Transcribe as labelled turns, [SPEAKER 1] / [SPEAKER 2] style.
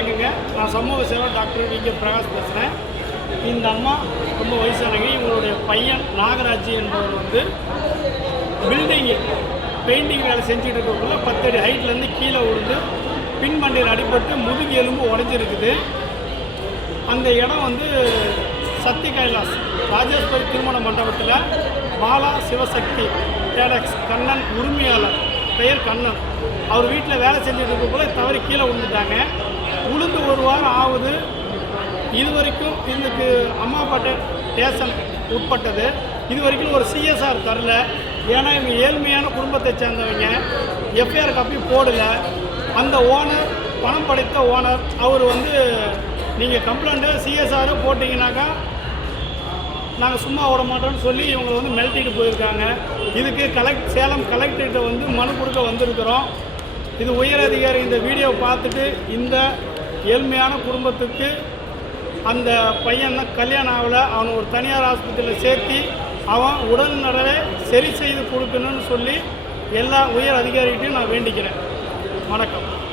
[SPEAKER 1] வணக்கங்க. நான் சமூக சேவை டாக்டர் வி. கே. பிரகாஷ் பேசுகிறேன் இந்த அம்மா ரொம்ப வயசானவங்க இவங்களுடைய பையன் நாகராஜ் என்பவர் வந்து பில்டிங்கு பெயிண்டிங் வேலை செஞ்சுட்டு இருக்கக்குள்ள பத்தடி ஹைட்லேருந்து கீழே விழுந்து பின்மண்டையில் அடிபட்டு முதுகு எலும்பு உடஞ்சிருக்குது. அந்த இடம் வந்து சக்தி கைலாஸ் ராஜேஸ்வரி திருமண மண்டபத்தில் பாலா சிவசக்தி டேலக்ஸ் கண்ணன் உரிமையாளர் பெயர் கண்ணன். அவர் வீட்டில் வேலை செஞ்சுட்டு இருக்கக்குள்ள தவறி கீழே விழுந்துட்டாங்க உளுந்து ஒரு வாரம் ஆகுது. இது வரைக்கும் இதுக்கு அம்மாப்பேட்டை ஸ்டேஷன் உட்பட்டது. இது வரைக்கும் ஒரு சிஎஸ்ஆர் தரல. ஏன்னா இவங்க ஏழ்மையான குடும்பத்தை சேர்ந்தவங்க. எஃப்ஐஆர் காப்பி போடலை. அந்த ஓனர் பணம் படைத்த ஓனர் அவர் வந்து நீங்கள் கம்ப்ளைண்ட்டு சிஎஸ்ஆர் போட்டிங்கனாக்கா நாங்கள் சும்மா விட மாட்டோம்னு சொல்லி இவங்க வந்து மிரட்டிட்டு போயிருக்காங்க. இதுக்கு கலெக்ட் சேலம் கலெக்டர்கிட்ட வந்து மனு கொடுக்க வந்திருக்கிறோம். இது உயர் அதிகாரி இந்த வீடியோ பார்த்துட்டு இந்த ஏழ்மையான குடும்பத்துக்கு அந்த பையன் கல்யாணம் ஆகலை. அவனை ஒரு தனியார் ஆஸ்பத்திரியில் சேர்த்தி அவன் உடல் சரி செய்து கொடுக்கணும்னு சொல்லி எல்லா உயர் அதிகாரிகிட்டையும் நான் வேண்டிக்கிறேன். வணக்கம்.